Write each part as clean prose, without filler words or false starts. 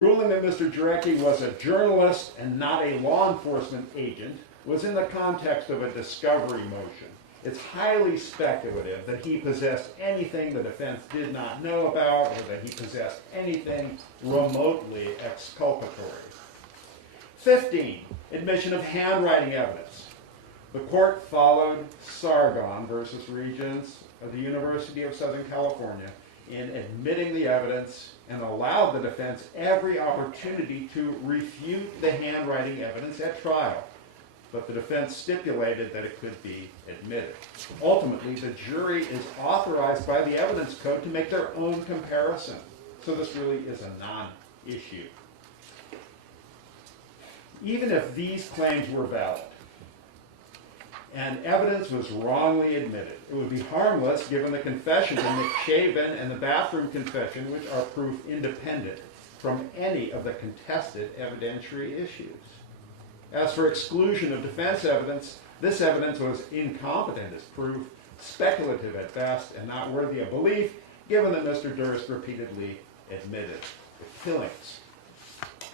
Ruling that Mr. Jarecki was a journalist and not a law enforcement agent was in the context of a discovery motion. It's highly speculative that he possessed anything the defense did not know about or that he possessed anything remotely exculpatory. 15, admission of handwriting evidence. The court followed Sargon versus Regents of the University of Southern California in admitting the evidence and allowed the defense every opportunity to refute the handwriting evidence at trial. But the defense stipulated that it could be admitted. Ultimately, the jury is authorized by the evidence code to make their own comparison. So this really is a non-issue. Even if these claims were valid and evidence was wrongly admitted, it would be harmless given the confession to McShaven and the bathroom confession, which are proof independent from any of the contested evidentiary issues. As for exclusion of defense evidence, this evidence was incompetent as proof, speculative at best, and not worthy of belief, given that Mr. Durst repeatedly admitted the killings.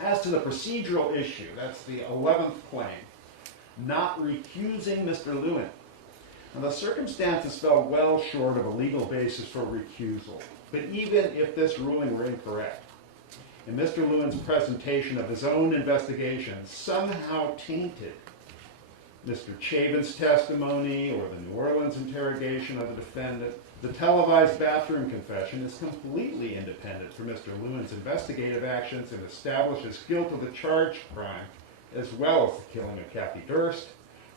As to the procedural issue, that's the 11th claim, not recusing Mr. Lewin. Now, the circumstances fell well short of a legal basis for recusal, but even if this ruling were incorrect, and Mr. Lewin's presentation of his own investigation somehow tainted Mr. Chavin's testimony or the New Orleans interrogation of the defendant, the televised bathroom confession is completely independent from Mr. Lewin's investigative actions and establishes guilt of the charged crime, as well as the killing of Kathy Durst,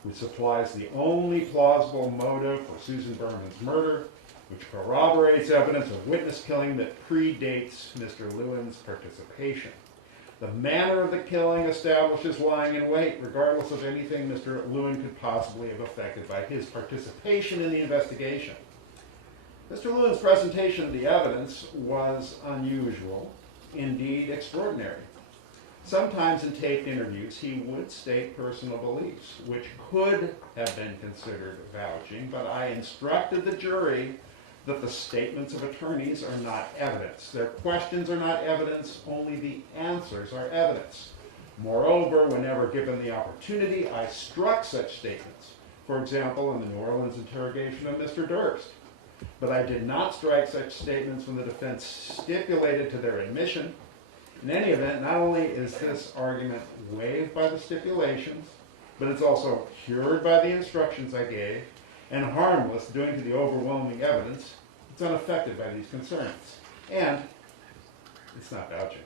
which supplies the only plausible motive for Susan Berman's murder, which corroborates evidence of witness killing that predates Mr. Lewin's participation. The manner of the killing establishes lying in wait, regardless of anything Mr. Lewin could possibly have affected by his participation in the investigation. Mr. Lewin's presentation of the evidence was unusual, indeed extraordinary. Sometimes in taped interviews, he would state personal beliefs, which could have been considered vouching, but I instructed the jury that the statements of attorneys are not evidence. Their questions are not evidence, only the answers are evidence. Moreover, whenever given the opportunity, I struck such statements. For example, in the New Orleans interrogation of Mr. Durst. But I did not strike such statements when the defense stipulated to their admission. In any event, not only is this argument waived by the stipulations, but it's also cured by the instructions I gave, and harmless due to the overwhelming evidence. It's unaffected by these concerns. And it's not vouching.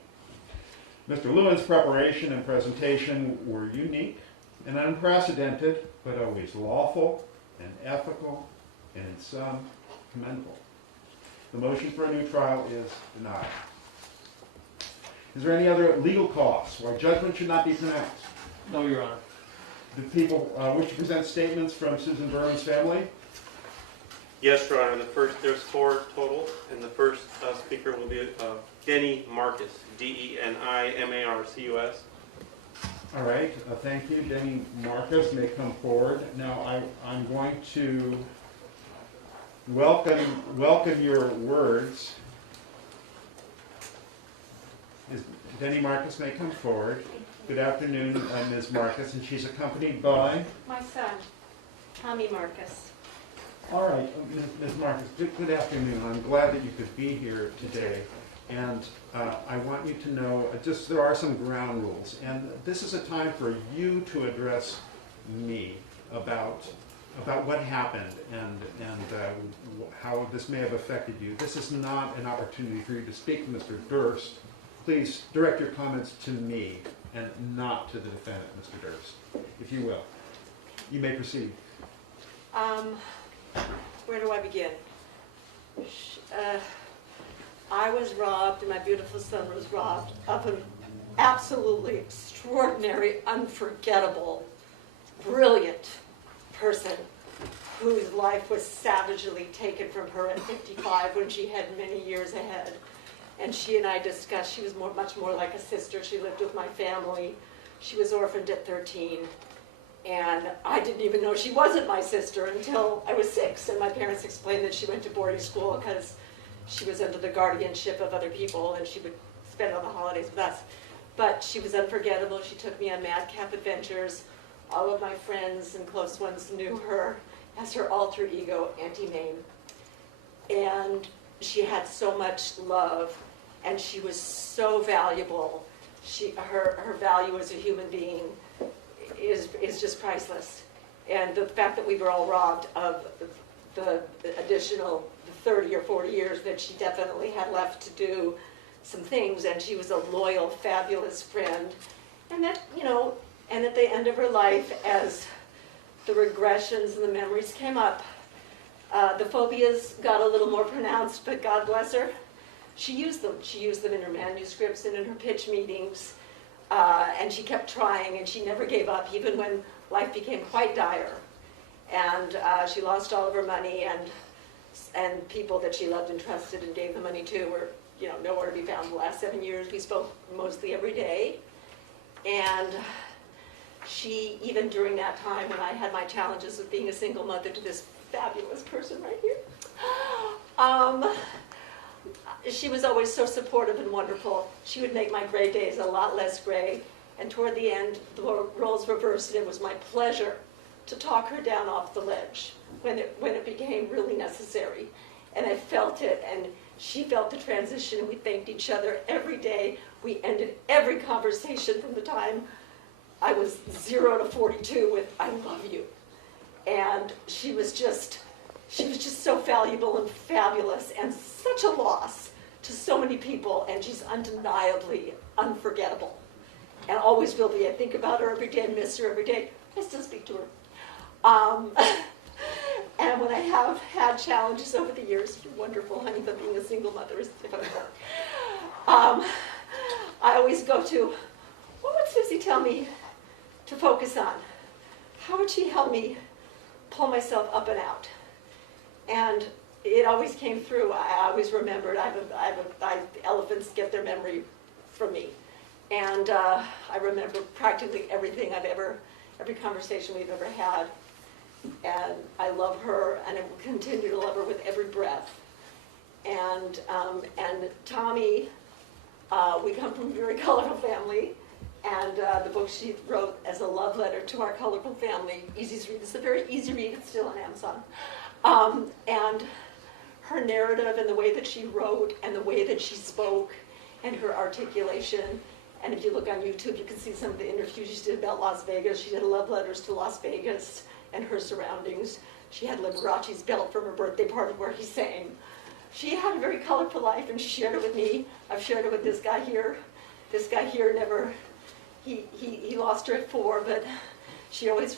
Mr. Lewin's preparation and presentation were unique and unprecedented, but always lawful and ethical, and in some, commendable. The motion for a new trial is denied. Is there any other legal cause why judgment should not be pronounced? No, Your Honor. Do people wish to present statements from Susan Berman's family? Yes, Your Honor. There's 4 total, and the first speaker will be Denny Marcus, D-E-N-I-M-A-R-C-U-S. All right, thank you. Denny Marcus may come forward. Now, I'm going to welcome your words. Denny Marcus may come forward. Good afternoon, Ms. Marcus, and she's accompanied by? My son, Tommy Marcus. All right, Ms. Marcus, good afternoon. I'm glad that you could be here today. And I want you to know, there are some ground rules. And this is a time for you to address me about what happened and how this may have affected you. This is not an opportunity for you to speak to Mr. Durst. Please direct your comments to me and not to the defendant, Mr. Durst, if you will. You may proceed. Where do I begin? I was robbed, and my beautiful son was robbed of an absolutely extraordinary, unforgettable, brilliant person whose life was savagely taken from her at 55 when she had many years ahead. And she and I discussed, she was much more like a sister. She lived with my family. She was orphaned at 13. And I didn't even know she wasn't my sister until I was 6. And my parents explained that she went to boarding school because she was under the guardianship of other people and she would spend all the holidays with us. But she was unforgettable. She took me on madcap adventures. All of my friends and close ones knew her as her alter ego, Auntie Mame. And she had so much love, and she was so valuable. Her value as a human being is just priceless. And the fact that we were all robbed of the additional 30 or 40 years that she definitely had left to do some things, and she was a loyal, fabulous friend. And that, and at the end of her life, as the regressions and the memories came up, the phobias got a little more pronounced, but God bless her, she used them. She used them in her manuscripts and in her pitch meetings, and she kept trying, and she never gave up, even when life became quite dire. And she lost all of her money, and people that she loved and trusted and gave the money to were, nowhere to be found. The last 7 years, we spoke mostly every day. And she, even during that time when I had my challenges of being a single mother to this fabulous person right here, she was always so supportive and wonderful. She would make my gray days a lot less gray. And toward the end, the roles reversed, and it was my pleasure to talk her down off the ledge when it became really necessary. And I felt it, and she felt the transition, and we thanked each other every day. We ended every conversation from the time I was 0 to 42 with, "I love you." And she was just so valuable and fabulous, and such a loss to so many people, and she's undeniably unforgettable. And always will be. I think about her every day, and miss her every day. I still speak to her. And when I have had challenges over the years, you're wonderful, honey, but being a single mother is difficult. I always go to, what would Susie tell me to focus on? How would she help me pull myself up and out? And it always came through. I always remembered. Elephants get their memory from me. And I remember practically everything every conversation we've ever had. And I love her, and I will continue to love her with every breath. And Tommy, we come from a very colorful family, and the book she wrote as a love letter to our colorful family, easy to read. It's a very easy read. It's still on Amazon. And her narrative and the way that she wrote and the way that she spoke and her articulation. And if you look on YouTube, you can see some of the interviews she did about Las Vegas. She did love letters to Las Vegas and her surroundings. She had Liberace's belt from her birthday party where he sang. She had a very colorful life, and she shared it with me. I've shared it with this guy here. This guy here never, he lost her at 4, but she always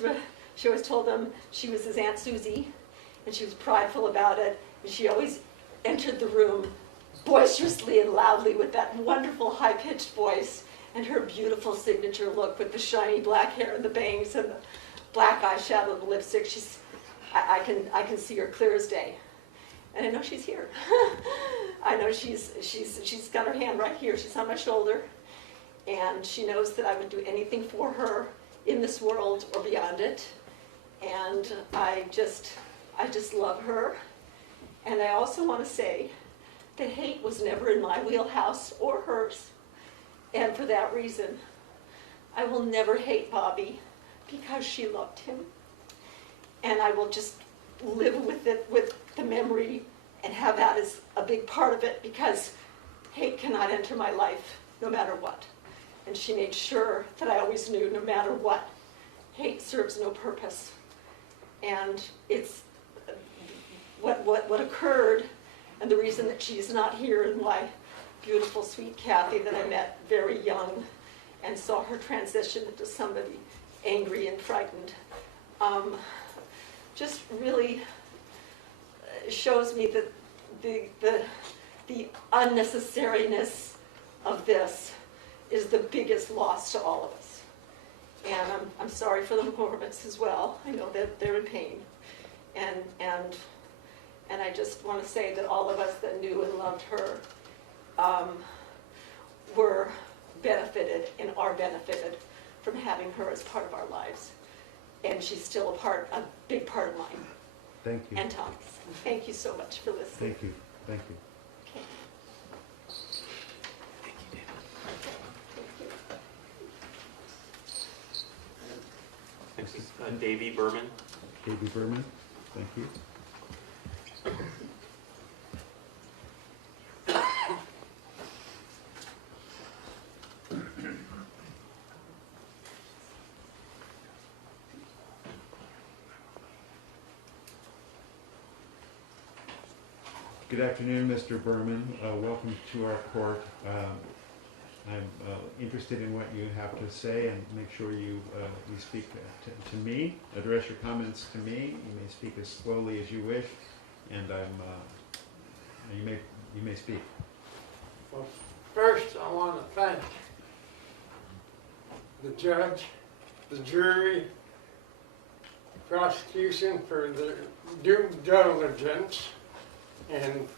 told him she was his Aunt Susie, and she was prideful about it. And she always entered the room boisterously and loudly with that wonderful high-pitched voice and her beautiful signature look with the shiny black hair and the bangs and the black eyeshadow and the lipstick. I can see her clear as day. And I know she's here. I know she's got her hand right here. She's on my shoulder. And she knows that I would do anything for her in this world or beyond it. And I just love her. And I also want to say that hate was never in my wheelhouse or hers. And for that reason, I will never hate Bobby because she loved him. And I will just live with it, with the memory, and have that as a big part of it, because hate cannot enter my life no matter what. And she made sure that I always knew, no matter what, hate serves no purpose. And it's what occurred, and the reason that she's not here, and why beautiful, sweet Kathy that I met very young and saw her transition into somebody angry and frightened, just really shows me that the unnecessariness of this is the biggest loss to all of us. And I'm sorry for the Mormons as well. I know that they're in pain. And I just want to say that all of us that knew and loved her were benefited and are benefited from having her as part of our lives. And she's still a big part of mine. Thank you. And Tommy's. Thank you so much for listening. Thank you. Thank you. Okay. Thank you, David. Davy Berman. Davy Berman, thank you. Good afternoon, Mr. Berman. Welcome to our court. I'm interested in what you have to say, and make sure you speak to me. Address your comments to me. You may speak as slowly as you wish, and you may speak. Well, first I want to thank the judge, the jury, prosecution for their due diligence and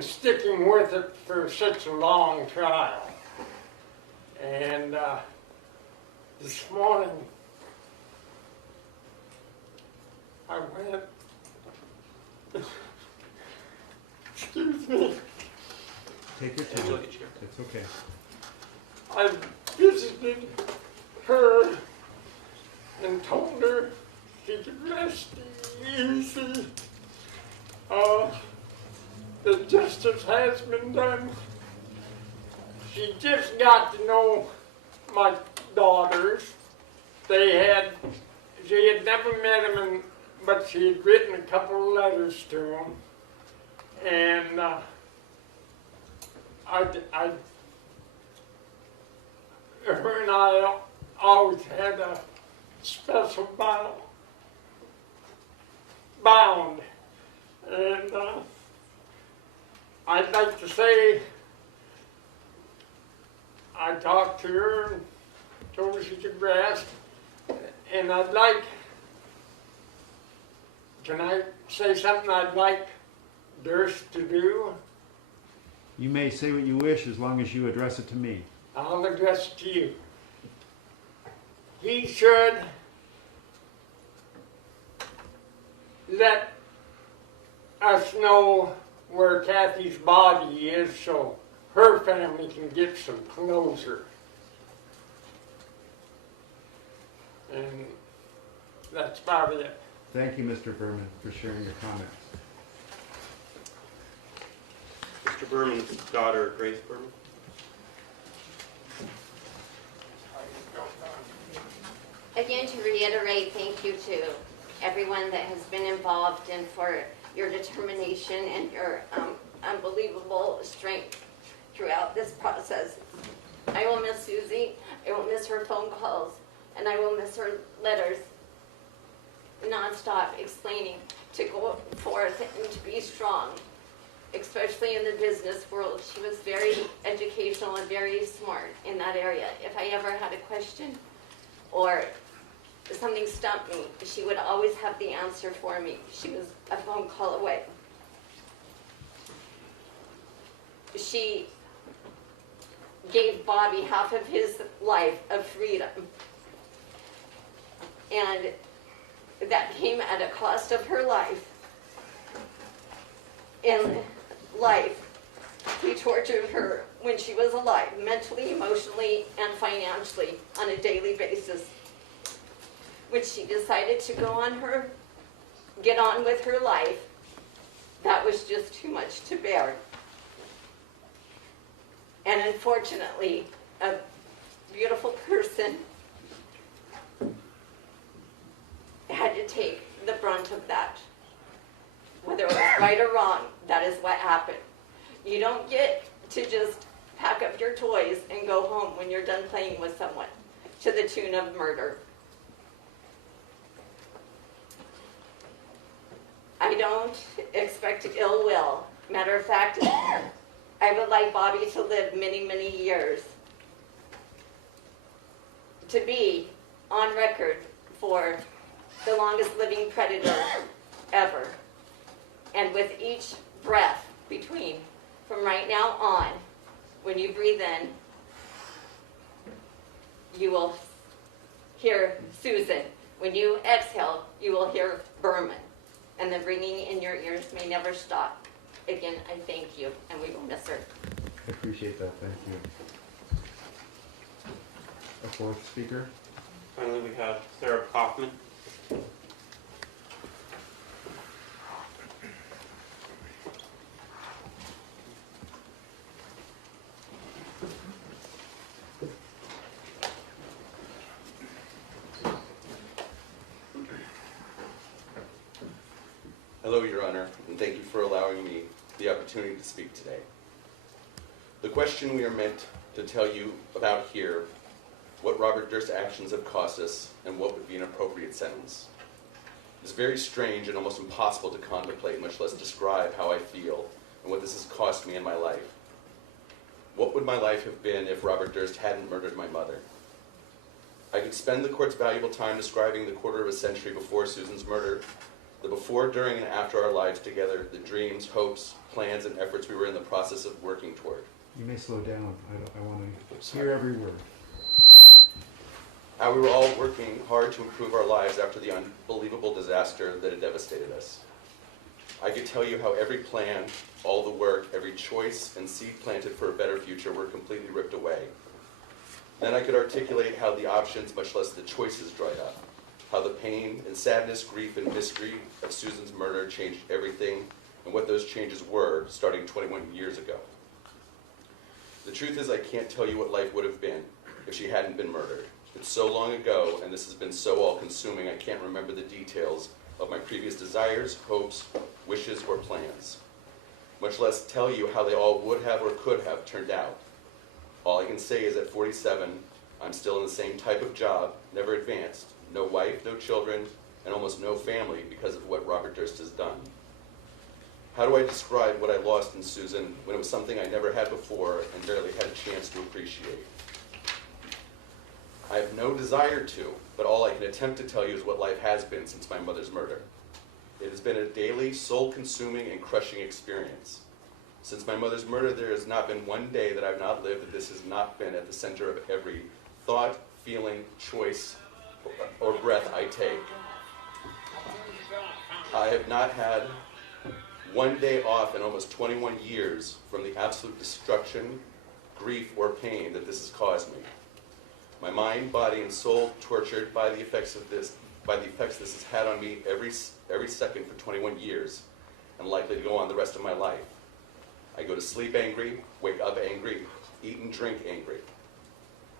sticking with it for such a long trial. And this morning I went, excuse me, Take your time. It's okay. I visited her and told her she could rest easy. The justice has been done. She just got to know my daughters. She had never met them, but she had written a couple of letters to them. And her and I always had a special bound. And I'd like to say I talked to her and told her she could rest. And can I say something I'd like Durst to do? You may say what you wish as long as you address it to me. I'll address it to you. He should let us know where Kathy's body is so her family can get some closure. And that's about it. Thank you, Mr. Berman, for sharing your comments. Mr. Berman's daughter, Grace Berman. Again, to reiterate, thank you to everyone that has been involved and for your determination and your unbelievable strength throughout this process. I will miss Susie, I will miss her phone calls, and I will miss her letters nonstop explaining to go forth and to be strong, especially in the business world. She was very educational and very smart in that area. If I ever had a question or something stumped me, she would always have the answer for me. She was a phone call away. She gave Bobby half of his life of freedom. And that came at a cost of her life. In life, we tortured her when she was alive, mentally, emotionally, and financially on a daily basis. When she decided to get on with her life, that was just too much to bear. And unfortunately, a beautiful person had to take the brunt of that. Whether it was right or wrong, that is what happened. You don't get to just pack up your toys and go home when you're done playing with someone to the tune of murder. I don't expect ill will. Matter of fact, I would like Bobby to live many, many years. To be on record for the longest living predator ever. And with each breath from right now on, when you breathe in, you will hear Susan. When you exhale, you will hear Berman. And the ringing in your ears may never stop. Again, I thank you, and we will miss her. I appreciate that, thank you. A fourth speaker? Finally, we have Sarah Kaufman. Hello, Your Honor, and thank you for allowing me the opportunity to speak today. The question we are meant to tell you about here, what Robert Durst's actions have cost us, and what would be an appropriate sentence. It's very strange and almost impossible to contemplate, much less describe how I feel and what this has cost me in my life. What would my life have been if Robert Durst hadn't murdered my mother? I could spend the court's valuable time describing the quarter of a century before Susan's murder, the before, during, and after our lives together, the dreams, hopes, plans, and efforts we were in the process of working toward. You may slow down. I want to hear every word. How we were all working hard to improve our lives after the unbelievable disaster that had devastated us. I could tell you how every plan, all the work, every choice, and seed planted for a better future were completely ripped away. Then I could articulate how the options, much less the choices, dried up. How the pain and sadness, grief, and mystery of Susan's murder changed everything, and what those changes were starting 21 years ago. The truth is, I can't tell you what life would have been if she hadn't been murdered. It's so long ago, and this has been so all-consuming, I can't remember the details of my previous desires, hopes, wishes, or plans. Much less tell you how they all would have or could have turned out. All I can say is at 47, I'm still in the same type of job, never advanced, no wife, no children, and almost no family because of what Robert Durst has done. How do I describe what I lost in Susan when it was something I never had before and barely had a chance to appreciate? I have no desire to, but all I can attempt to tell you is what life has been since my mother's murder. It has been a daily, soul-consuming and crushing experience. Since my mother's murder, there has not been one day that I've not lived that this has not been at the center of every thought, feeling, choice, or breath I take. I have not had one day off in almost 21 years from the absolute destruction, grief, or pain that this has caused me. My mind, body, and soul tortured by the effects this has had on me every second for 21 years, and likely to go on the rest of my life. I go to sleep angry, wake up angry, eat and drink angry.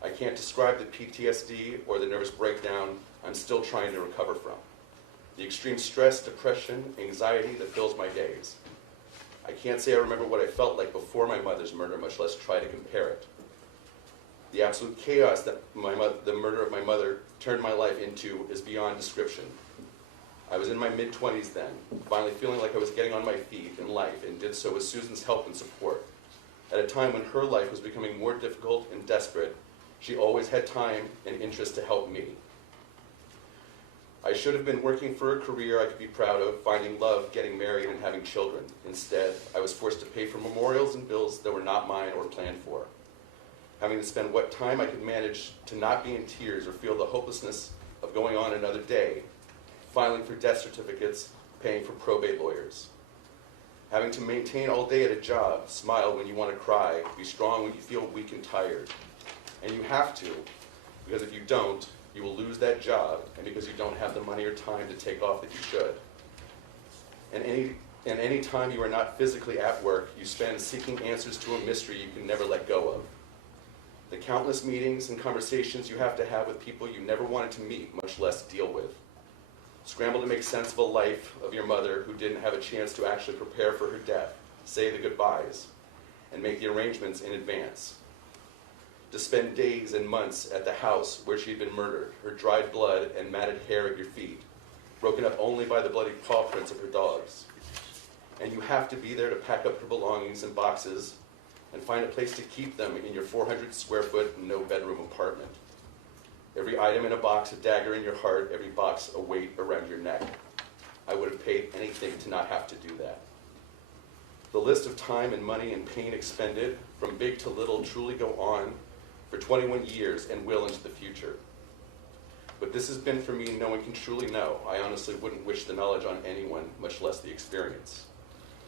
I can't describe the PTSD or the nervous breakdown I'm still trying to recover from. The extreme stress, depression, anxiety that fills my days. I can't say I remember what I felt like before my mother's murder, much less try to compare it. The absolute chaos that the murder of my mother turned my life into is beyond description. I was in my mid-20s then, finally feeling like I was getting on my feet in life, and did so with Susan's help and support. At a time when her life was becoming more difficult and desperate, she always had time and interest to help me. I should have been working for a career I could be proud of, finding love, getting married, and having children. Instead, I was forced to pay for memorials and bills that were not mine or planned for. Having to spend what time I could manage to not be in tears or feel the hopelessness of going on another day, filing for death certificates, paying for probate lawyers. Having to maintain all day at a job, smile when you want to cry, be strong when you feel weak and tired. And you have to, because if you don't, you will lose that job, and because you don't have the money or time to take off that you should. And any time you are not physically at work, you spend seeking answers to a mystery you can never let go of. The countless meetings and conversations you have to have with people you never wanted to meet, much less deal with. Scramble to make sense of a life of your mother who didn't have a chance to actually prepare for her death, say the goodbyes, and make the arrangements in advance. To spend days and months at the house where she had been murdered, her dried blood and matted hair at your feet, broken up only by the bloody paw prints of her dogs. And you have to be there to pack up her belongings in boxes and find a place to keep them in your 400 square foot, no bedroom apartment. Every item in a box, a dagger in your heart, every box a weight around your neck. I would have paid anything to not have to do that. The list of time and money and pain expended, from big to little, truly go on for 21 years and will into the future. But this has been for me, no one can truly know. I honestly wouldn't wish the knowledge on anyone, much less the experience.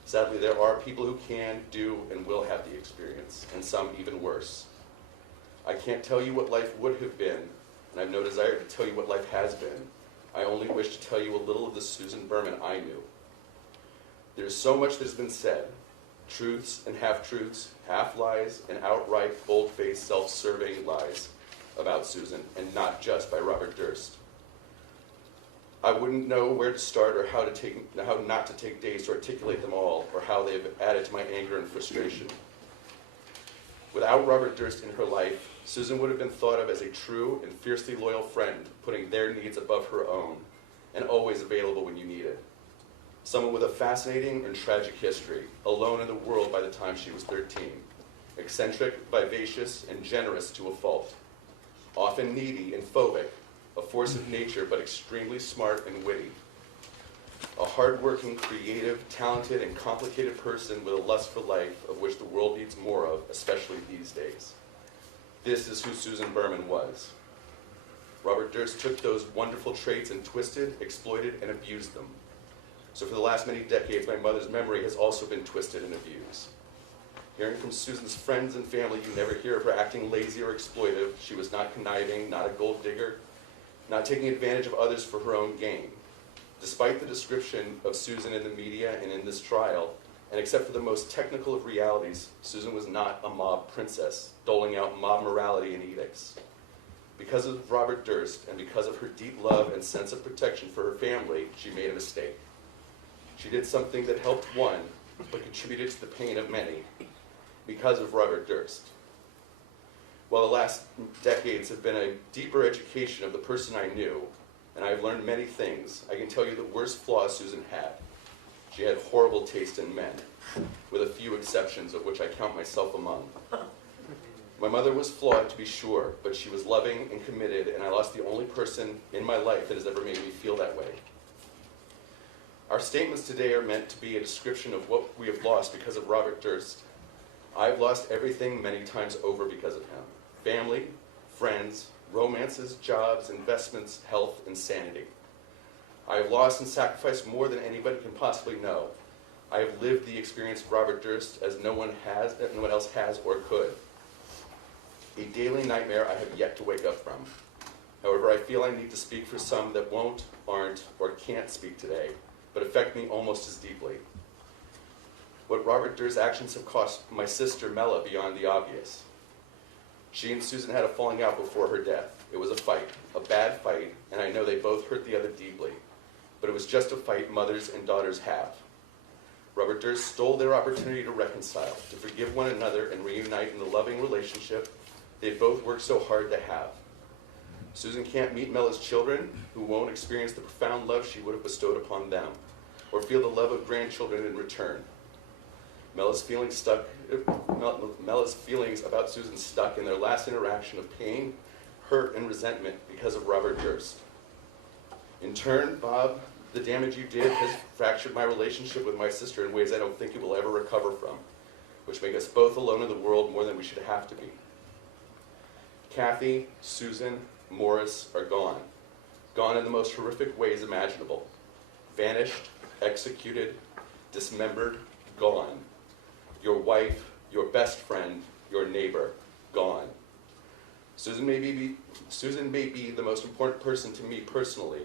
Sadly, there are people who can, do, and will have the experience, and some even worse. I can't tell you what life would have been and I have no desire to tell you what life has been. I only wish to tell you a little of the Susan Berman I knew. There is so much that has been said, truths and half-truths, half-lies, and outright, bold-faced, self-serving lies about Susan, and not just by Robert Durst. I wouldn't know where to start or how not to take days to articulate them all, or how they've added to my anger and frustration. Without Robert Durst in her life, Susan would have been thought of as a true and fiercely loyal friend, putting their needs above her own, and always available when you needed. Someone with a fascinating and tragic history, alone in the world by the time she was 13. Eccentric, vivacious, and generous to a fault. Often needy and phobic, a force of nature but extremely smart and witty. A hard-working, creative, talented, and complicated person with a lust for life of which the world needs more of, especially these days. This is who Susan Berman was. Robert Durst took those wonderful traits and twisted, exploited, and abused them. So for the last many decades, my mother's memory has also been twisted and abused. Hearing from Susan's friends and family, you never hear of her acting lazy or exploitive. She was not conniving, not a gold digger, not taking advantage of others for her own gain. Despite the description of Susan in the media and in this trial, and except for the most technical of realities, Susan was not a mob princess, doling out mob morality and edicts. Because of Robert Durst, and because of her deep love and sense of protection for her family, she made a mistake. She did something that helped one, but contributed to the pain of many, because of Robert Durst. While the last decades have been a deeper education of the person I knew, and I have learned many things, I can tell you the worst flaw Susan had. She had horrible taste in men, with a few exceptions of which I count myself among. My mother was flawed, to be sure, but she was loving and committed, and I lost the only person in my life that has ever made me feel that way. Our statements today are meant to be a description of what we have lost because of Robert Durst. I've lost everything many times over because of him. Family, friends, romances, jobs, investments, health, and sanity. I have lost and sacrificed more than anybody can possibly know. I have lived the experience of Robert Durst as no one else has or could. A daily nightmare I have yet to wake up from. However, I feel I need to speak for some that won't, aren't, or can't speak today, but affect me almost as deeply. What Robert Durst's actions have cost my sister Mella beyond the obvious. She and Susan had a falling out before her death. It was a fight, a bad fight, and I know they both hurt the other deeply. But it was just a fight mothers and daughters have. Robert Durst stole their opportunity to reconcile, to forgive one another and reunite in the loving relationship they both worked so hard to have. Susan can't meet Mella's children, who won't experience the profound love she would have bestowed upon them, or feel the love of grandchildren in return. Mella's feelings about Susan stuck in their last interaction of pain, hurt, and resentment because of Robert Durst. In turn, Bob, the damage you did has fractured my relationship with my sister in ways I don't think you will ever recover from, which make us both alone in the world more than we should have to be. Kathy, Susan, Morris are gone. Gone in the most horrific ways imaginable. Vanished, executed, dismembered, gone. Your wife, your best friend, your neighbor, gone. Susan may be the most important person to me personally,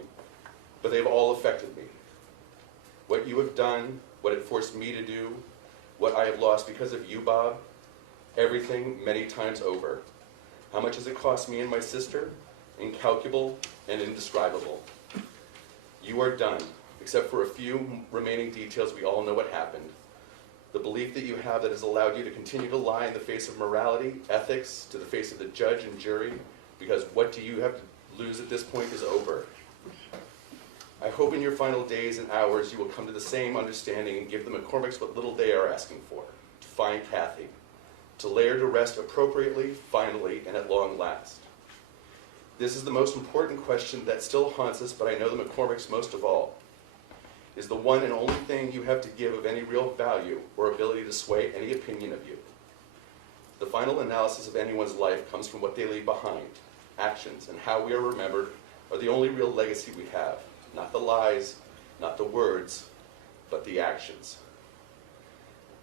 but they've all affected me. What you have done, what it forced me to do, what I have lost because of you, Bob, everything many times over. How much has it cost me and my sister? Incalculable and indescribable. You are done, except for a few remaining details. We all know what happened. The belief that you have that has allowed you to continue to lie in the face of morality, ethics, to the face of the judge and jury, because what do you have to lose at this point is over. I hope in your final days and hours you will come to the same understanding and give the McCormicks what little they are asking for, to find Kathy, to lay her to rest appropriately, finally, and at long last. This is the most important question that still haunts us, but I know the McCormicks most of all. Is the one and only thing you have to give of any real value or ability to sway any opinion of you. The final analysis of anyone's life comes from what they leave behind. Actions and how we are remembered are the only real legacy we have. Not the lies, not the words, but the actions.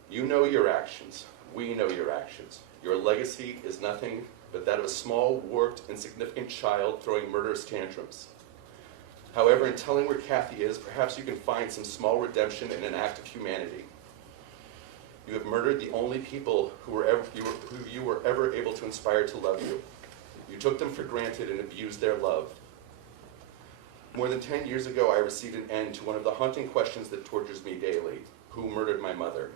You know your actions. We know your actions. Your legacy is nothing but that of a small, warped, insignificant child throwing murderous tantrums. However, in telling where Kathy is, perhaps you can find some small redemption in an act of humanity. You have murdered the only people who you were ever able to inspire to love you. You took them for granted and abused their love. More than 10 years ago, I received an end to one of the haunting questions that tortures me daily. Who murdered my mother?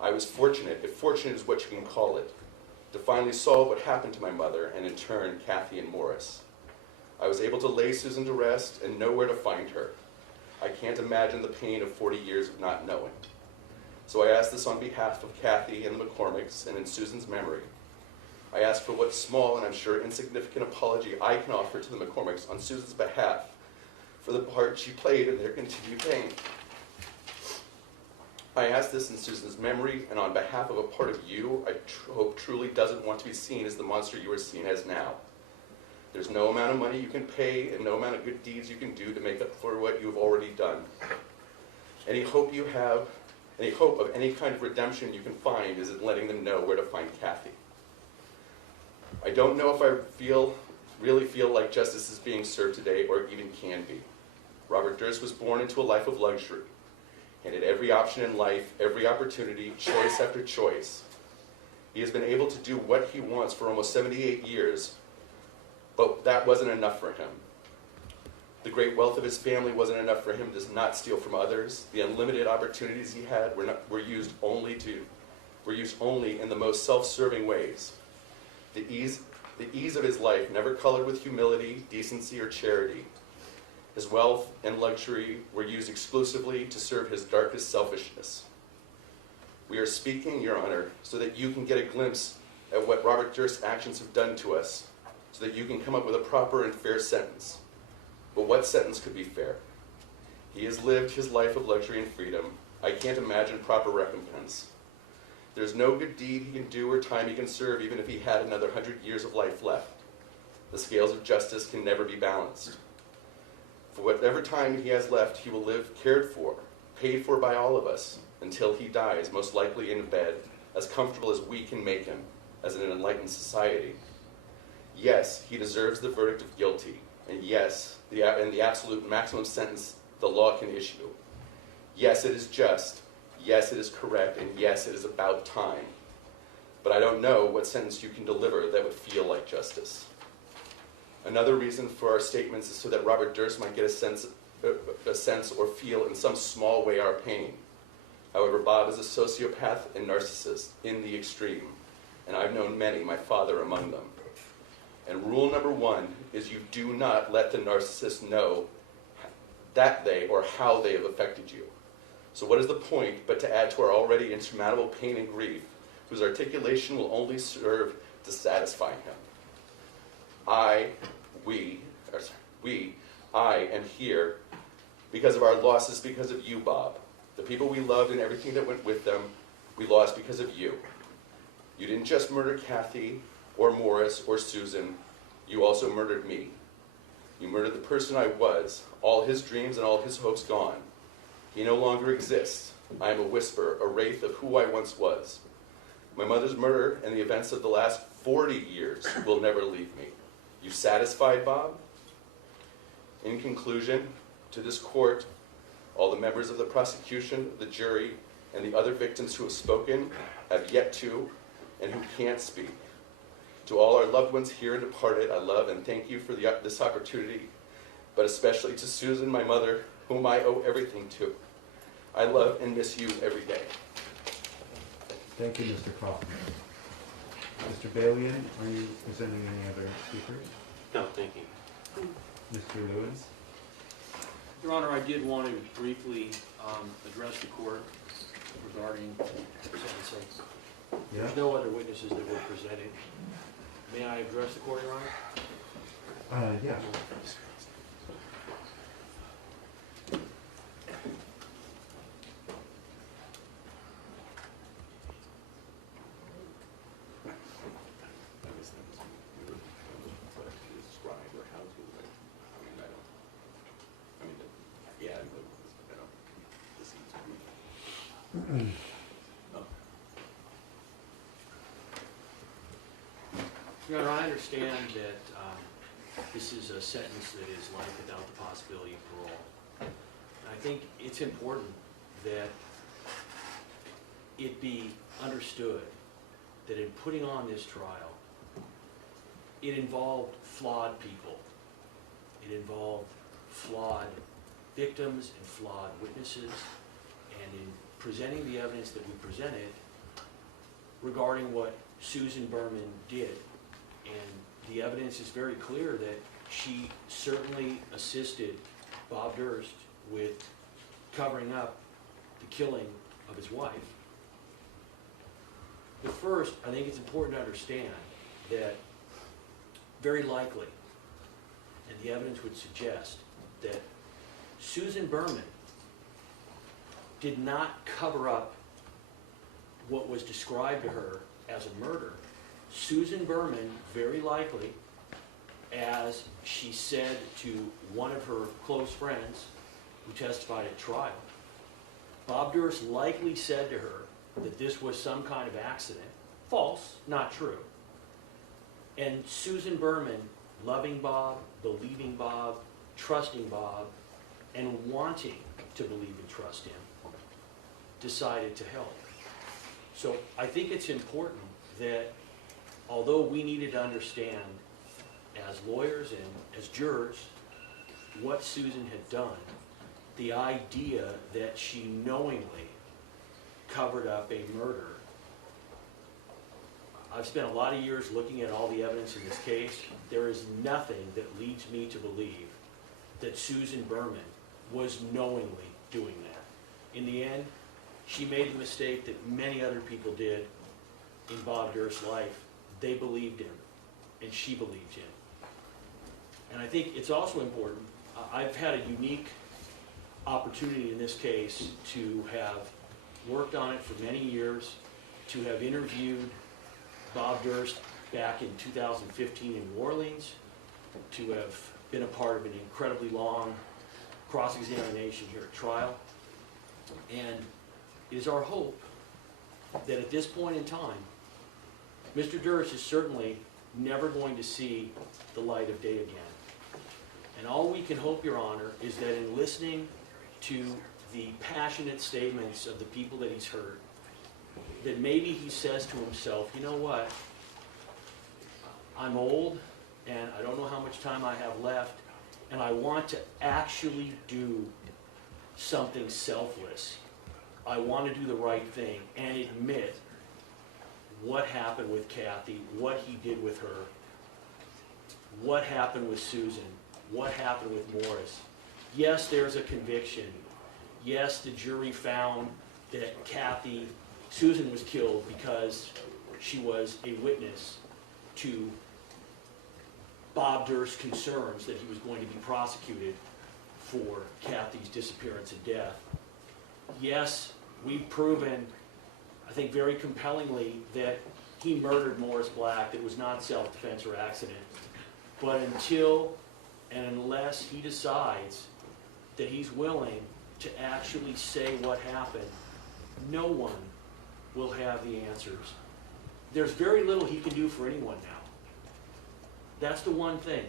I was fortunate, if fortunate is what you can call it, to finally solve what happened to my mother, and in turn, Kathy and Morris. I was able to lay Susan to rest and know where to find her. I can't imagine the pain of 40 years of not knowing. So I ask this on behalf of Kathy and the McCormicks and in Susan's memory. I ask for what small and I'm sure insignificant apology I can offer to the McCormicks on Susan's behalf for the part she played in their continued pain. I ask this in Susan's memory and on behalf of a part of you I hope truly doesn't want to be seen as the monster you are seen as now. There's no amount of money you can pay and no amount of good deeds you can do to make up for what you have already done. Any hope of any kind of redemption you can find is in letting them know where to find Kathy. I don't know if I really feel like justice is being served today or even can be. Robert Durst was born into a life of luxury, and at every option in life, every opportunity, choice after choice. He has been able to do what he wants for almost 78 years, but that wasn't enough for him. The great wealth of his family wasn't enough for him to not steal from others. The unlimited opportunities he had were used only in the most self-serving ways. The ease of his life never colored with humility, decency, or charity. His wealth and luxury were used exclusively to serve his darkest selfishness. We are speaking, Your Honor, so that you can get a glimpse at what Robert Durst's actions have done to us, so that you can come up with a proper and fair sentence. But what sentence could be fair? He has lived his life of luxury and freedom. I can't imagine proper recompense. There's no good deed he can do or time he can serve, even if he had another 100 years of life left. The scales of justice can never be balanced. For whatever time he has left, he will live cared for, paid for by all of us, until he dies, most likely in bed, as comfortable as we can make him, as in an enlightened society. Yes, he deserves the verdict of guilty, and yes, the absolute maximum sentence the law can issue. Yes, it is just. Yes, it is correct, and yes, it is about time. But I don't know what sentence you can deliver that would feel like justice. Another reason for our statements is so that Robert Durst might get a sense or feel in some small way our pain. However, Bob is a sociopath and narcissist in the extreme, and I've known many, my father among them. And rule number one is you do not let the narcissist know that they or how they have affected you. So what is the point but to add to our already insurmountable pain and grief, whose articulation will only serve to satisfy him? I am here because of our losses, because of you, Bob. The people we loved and everything that went with them, we lost because of you. You didn't just murder Kathy or Morris or Susan, you also murdered me. You murdered the person I was, all his dreams and all his hopes gone. He no longer exists. I am a whisper, a wraith of who I once was. My mother's murder and the events of the last 40 years will never leave me. You satisfied, Bob? In conclusion, to this court, all the members of the prosecution, the jury, and the other victims who have spoken, have yet to, and who can't speak. To all our loved ones here and departed, I love and thank you for this opportunity, but especially to Susan, my mother, whom I owe everything to. I love and miss you every day. Thank you, Mr. Kaufman. Mr. Balian, are you presenting any other speakers? No, thank you. Mr. Lewis? Your Honor, I did want to briefly address the court regarding sentencing. Yeah? There's no other witnesses that were presented. May I address the court, Your Honor? Yeah. Your Honor, I understand that this is a sentence that is life without the possibility of parole. And I think it's important that it be understood that in putting on this trial, it involved flawed people. It involved flawed victims and flawed witnesses. And in presenting the evidence that we presented regarding what Susan Berman did, and the evidence is very clear that she certainly assisted Bob Durst with covering up the killing of his wife. But first, I think it's important to understand that very likely, and the evidence would suggest, that Susan Berman did not cover up what was described to her as a murder. Susan Berman, very likely, as she said to one of her close friends who testified at trial, Bob Durst likely said to her that this was some kind of accident. False, not true. And Susan Berman, loving Bob, believing Bob, trusting Bob, and wanting to believe and trust him, decided to help. So I think it's important that although we needed to understand as lawyers and as jurors what Susan had done, the idea that she knowingly covered up a murder. I've spent a lot of years looking at all the evidence in this case. There is nothing that leads me to believe that Susan Berman was knowingly doing that. In the end, she made the mistake that many other people did in Bob Durst's life. They believed him, and she believed him. And I think it's also important, I've had a unique opportunity in this case to have worked on it for many years, to have interviewed Bob Durst back in 2015 in New Orleans, to have been a part of an incredibly long cross-examination here at trial. And it is our hope that at this point in time, Mr. Durst is certainly never going to see the light of day again. And all we can hope, Your Honor, is that in listening to the passionate statements of the people that he's heard, that maybe he says to himself, you know what, I'm old and I don't know how much time I have left, and I want to actually do something selfless. I want to do the right thing and admit what happened with Kathy, what he did with her, what happened with Susan, what happened with Morris. Yes, there's a conviction. Yes, the jury found that Susan was killed because she was a witness to Bob Durst's concerns that he was going to be prosecuted for Kathy's disappearance and death. Yes, we've proven, I think very compellingly, that he murdered Morris Black. It was not self-defense or accident. But until and unless he decides that he's willing to actually say what happened, no one will have the answers. There's very little he can do for anyone now. That's the one thing.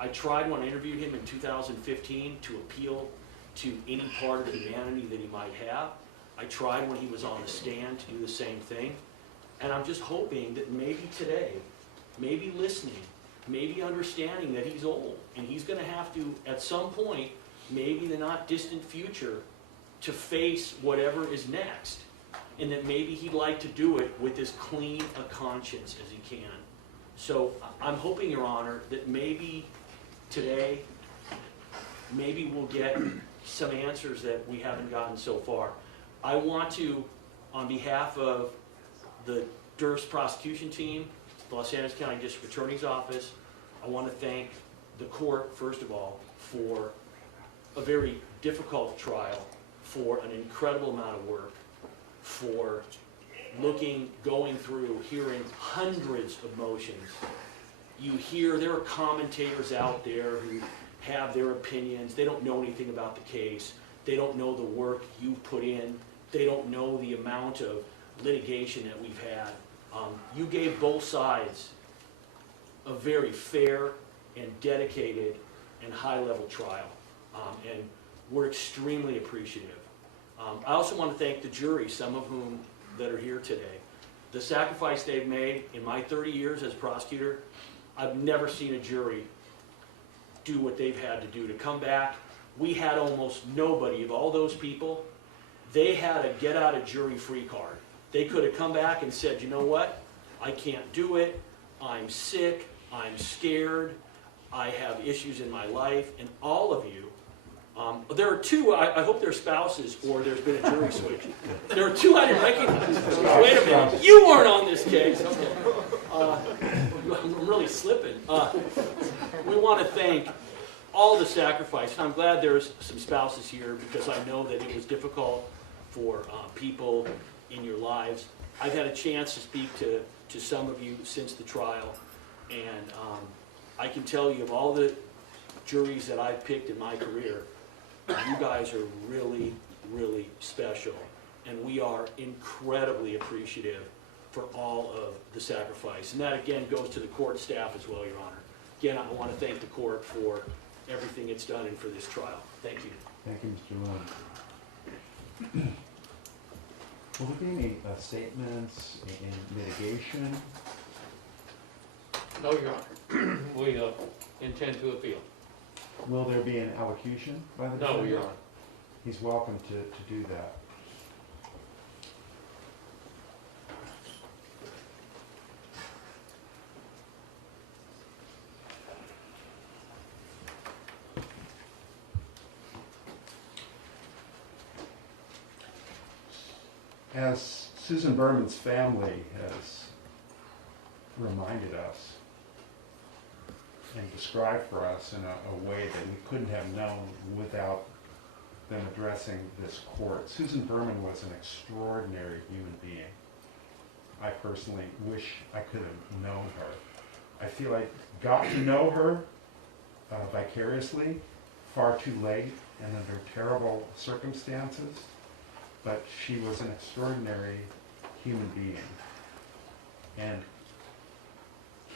I tried when I interviewed him in 2015 to appeal to any part of humanity that he might have. I tried when he was on the stand to do the same thing. And I'm just hoping that maybe today, maybe listening, maybe understanding that he's old and he's going to have to, at some point, maybe in the not distant future, to face whatever is next. And that maybe he'd like to do it with as clean a conscience as he can. So I'm hoping, Your Honor, that maybe today, maybe we'll get some answers that we haven't gotten so far. I want to, on behalf of the Durst prosecution team, the Los Angeles County District Attorney's Office, I want to thank the court, first of all, for a very difficult trial, for an incredible amount of work, for going through, hearing hundreds of motions. You hear there are commentators out there who have their opinions. They don't know anything about the case. They don't know the work you've put in. They don't know the amount of litigation that we've had. You gave both sides a very fair and dedicated and high-level trial. And we're extremely appreciative. I also want to thank the jury, some of whom that are here today. The sacrifice they've made in my 30 years as prosecutor, I've never seen a jury do what they've had to do to come back. We had almost nobody of all those people. They had a get out of jury free card. They could have come back and said, you know what? I can't do it. I'm sick. I'm scared. I have issues in my life. And all of you, there are two, I hope they're spouses or there's been a jury switch. There are two I didn't recognize. Wait a minute. You weren't on this case. Okay. I'm really slipping. We want to thank all the sacrifice. And I'm glad there's some spouses here because I know that it was difficult for people in your lives. I've had a chance to speak to some of you since the trial, and I can tell you of all the juries that I've picked in my career, you guys are really, really special, and we are incredibly appreciative for all of the sacrifice. And that again goes to the court staff as well, Your Honor. Again, I want to thank the court for everything it's done and for this trial. Thank you. Thank you, Mr. Lund. Will there be any statements in mitigation? No, Your Honor. We intend to appeal. Will there be an allocution by the No, defendant? Your Honor. He's welcome to do that. As Susan Berman's family has reminded us and described for us in a way that we couldn't have known without them addressing this court, Susan Berman was an extraordinary human being. I personally wish I could have known her. I feel I got to know her vicariously far too late and under terrible circumstances. But she was an extraordinary human being. And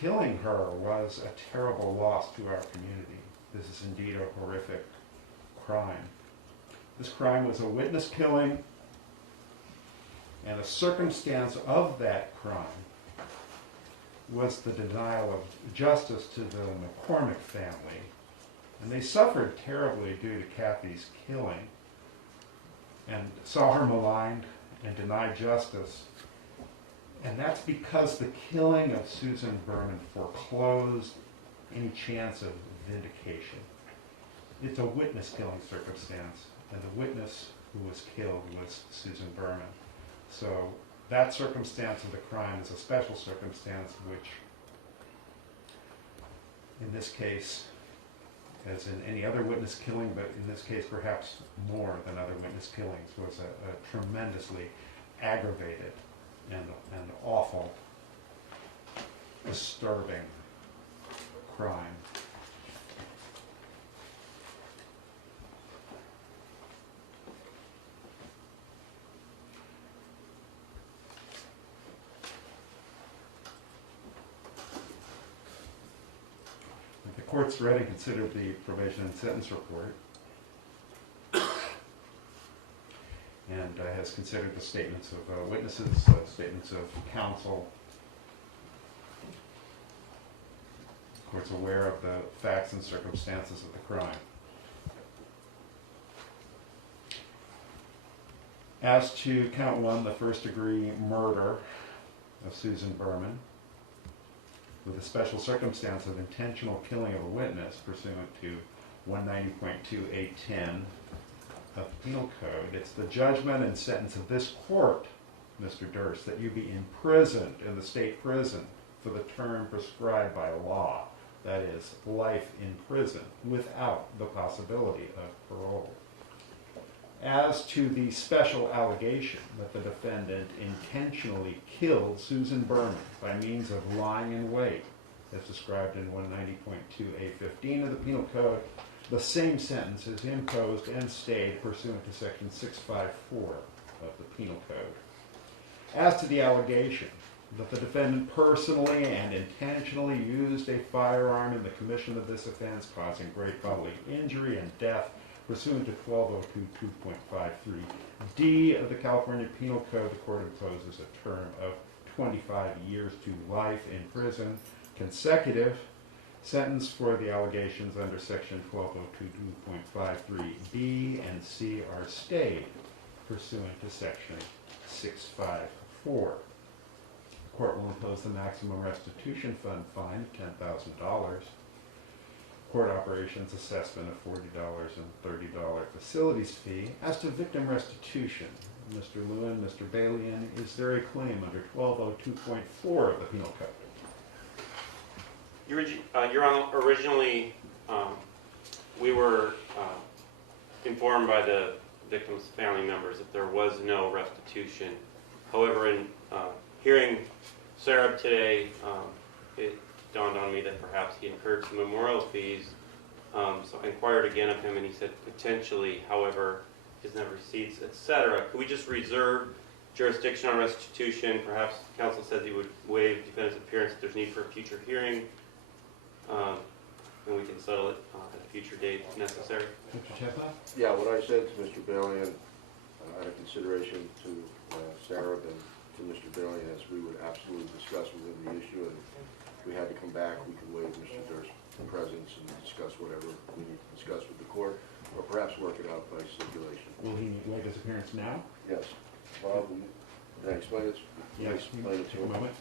killing her was a terrible loss to our community. This is indeed a horrific crime. This crime was a witness killing, and a circumstance of that crime was the denial of justice to the McCormick family. And they suffered terribly due to Kathy's killing, and saw her maligned and denied justice. And that's because the killing of Susan Berman foreclosed any chance of vindication. It's a witness killing circumstance, and the witness who was killed was Susan Berman. So that circumstance of the crime is a special circumstance which, in this case, as in any other witness killing, but in this case perhaps more than other witness killings, was a tremendously aggravated and awful, disturbing crime. The court's read and considered the probation and sentence report and has considered the statements of witnesses, statements of counsel. The court's aware of the facts and circumstances of the crime. As to count one, the first-degree murder of Susan Berman, with a special circumstance of intentional killing of a witness pursuant to 190.2A10 of the Penal Code, it's the judgment and sentence of this court, Mr. Durst, that you be imprisoned in the state prison for the term prescribed by law, that is, life in prison, without the possibility of parole. As to the special allegation that the defendant intentionally killed Susan Berman by means of lying in wait, as described in 190.2A15 of the Penal Code, the same sentence is imposed and stayed pursuant to Section 654 of the Penal Code. As to the allegation that the defendant personally and intentionally used a firearm in the commission of this offense, causing great bodily injury and death pursuant to 1202.2.53D of the California Penal Code. The court imposes a term of 25 years to life in prison consecutive. Sentence for the allegations under section 1202.2.53B and C are stayed pursuant to section 654. The court will impose the maximum restitution fund fine of $10,000. Court operations assessment of $40 and $30 facilities fee. As to victim restitution, Mr. Lewin, Mr. Balian, is there a claim under 1202.4 of the Penal Code? Your Honor, originally, we were informed by the victim's family members that there was no restitution. However, in hearing Sarah today, it dawned on me that perhaps he incurred some memorial fees. So I inquired again of him, and he said potentially, however, he's never receipts, etc. Could we just reserve jurisdiction on restitution? Perhaps counsel says he would waive defendant's appearance if there's need for a future hearing. And we can settle it at a future date if necessary. Mr. Chesnut? Yeah, what I said to Mr. Balian, out of consideration to Sarah and to Mr. Balian, is we would absolutely discuss with him the issue, and if we had to come back, we could waive Mr. Durst's presence and discuss whatever we need to discuss with the court, or perhaps work it out by stipulation. Will he waive his appearance now? Yes. Bob, can I explain this? Yes. Explain it to Take a him. moment.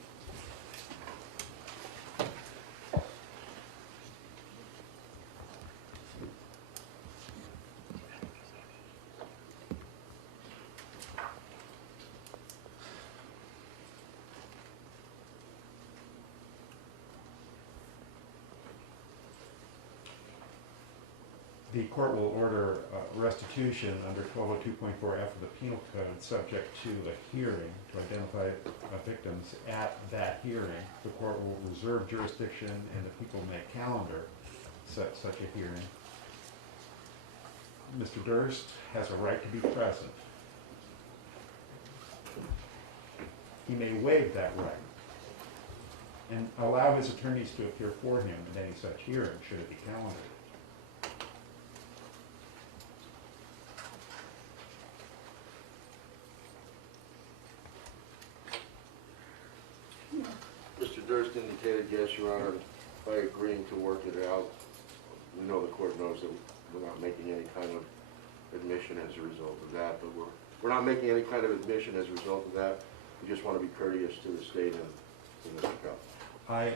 The court will order restitution under 1202.4F of the Penal Code, subject to a hearing to identify victims. At that hearing, the court will reserve jurisdiction, and the people may calendar such a hearing. Mr. Durst has a right to be present. He may waive that right and allow his attorneys to appear for him in any such hearing, should it be calendared. Mr. Durst indicated, yes, Your Honor, by agreeing to work it out. We know the court knows that we're not making any kind of admission as a result of that, but we're not making any kind of admission as a result of that. We just want to be courteous to the state and to Mr. Cup. I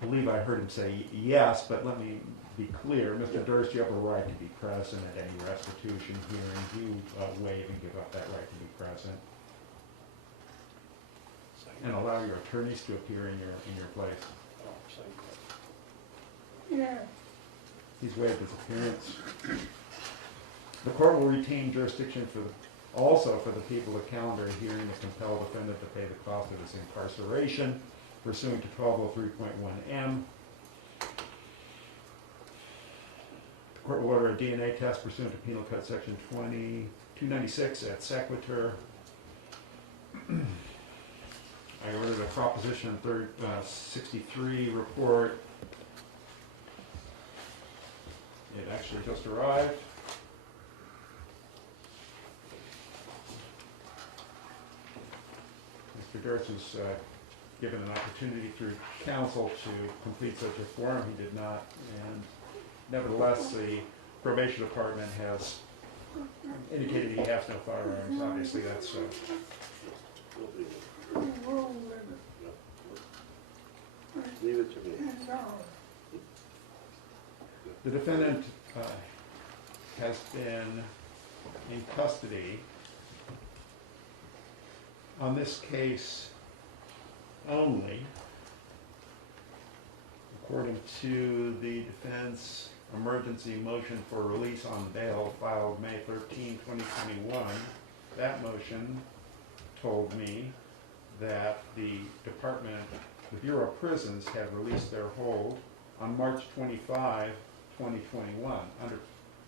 believe I heard him say yes, but let me be clear. Mr. Durst, you have a right to be present at any restitution hearing. You waive and give up that right to be present. And allow your attorneys to appear in your place. Yeah. He's waived his appearance. The court will retain jurisdiction also for the people of calendar a hearing to compel the defendant to pay the cost of his incarceration pursuant to 1203.1M. The court will order a DNA test pursuant to Penal Code Section 296 et sequitur. I ordered a Proposition 63 report. It actually just arrived. Mr. Durst was given an opportunity through counsel to complete such a form. He did not, and nevertheless, the probation department has indicated he has no firearms. Obviously, that's Leave it to me. the defendant has been in custody on this case only, according to the defense emergency motion for release on bail filed May 13, 2021. That motion told me that the Bureau of Prisons had released their hold on March 25, 2021. Under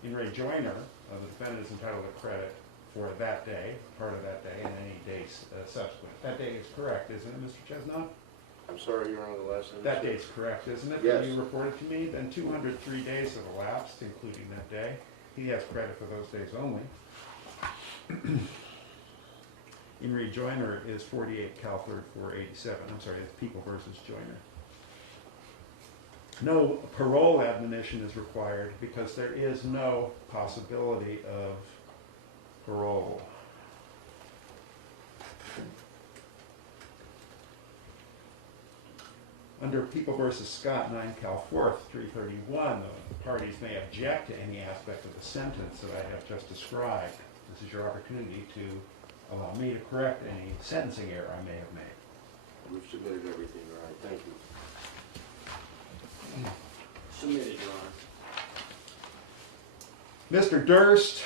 in re joiner, the defendant is entitled to credit for that day, part of that day, and any days subsequent. That day is correct, isn't it, Mr. Chesnut? I'm sorry, Your Honor, the last sentence. That date's correct, isn't it? Yes. That you reported to me? Then 203 days have elapsed, including that day. He has credit for those days only. In re Joyner is 48 Cal 3rd 487. I'm sorry, it's People versus Joyner. No parole admonition is required because there is no possibility of parole. Under People versus Scott, 9 Cal 4th 331, the parties may object to any aspect of the sentence that I have just described. This is your opportunity to allow me to correct any sentencing error I may have made. We've submitted everything, Your Honor. Thank you. Submitted, Your Honor. Mr. Durst,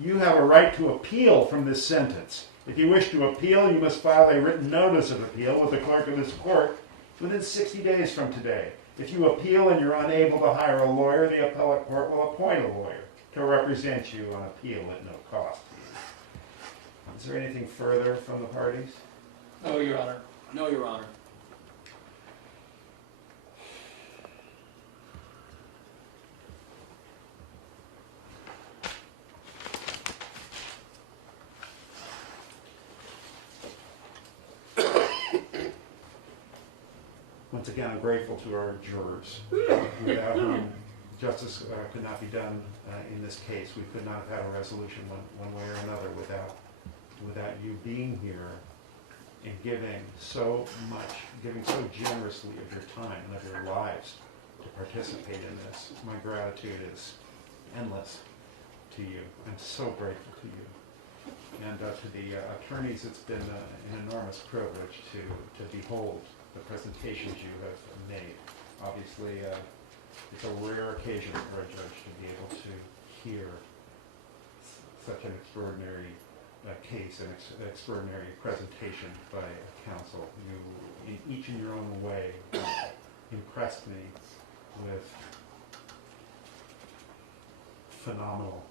you have a right to appeal from this sentence. If you wish to appeal, you must file a written notice of appeal with the clerk of this court within 60 days from today. If you appeal and you're unable to hire a lawyer, the appellate court will appoint a lawyer to represent you on appeal at no cost to you. Is there anything further from the parties? No, Your Honor. No, Your Honor. Once again, I'm grateful to our jurors, without whom justice could not be done in this case. We could not have had a resolution one way or another without you being here and giving so much, giving so generously of your time and of your lives to participate in this. My gratitude is endless to you. I'm so grateful to you. And to the attorneys, it's been an enormous privilege to behold the presentations you have made. Obviously, it's a rare occasion for a judge to be able to hear such an extraordinary case, an extraordinary presentation by counsel. You, each in your own way, impressed me with phenomenal,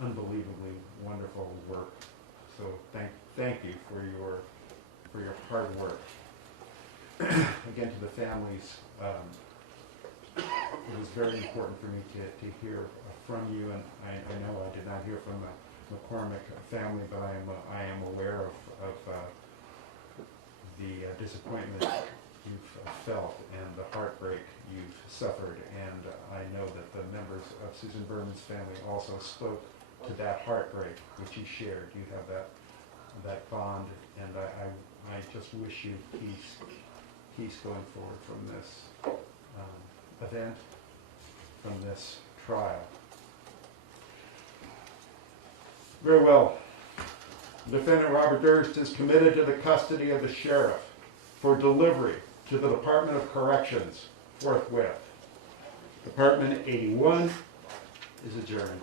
unbelievably wonderful work. So thank you for your hard work. Again, to the families, it was very important for me to hear from you, and I know I did not hear from the McCormick family, but I am aware of the disappointment you've felt and the heartbreak you've suffered, and I know that the members of Susan Berman's family also spoke to that heartbreak which you shared. You have that bond, and I just wish you peace going forward from this event, from this trial. Very well. Defendant Robert Durst is committed to the custody of the sheriff for delivery to the Department of Corrections forthwith. Department 81 is adjourned.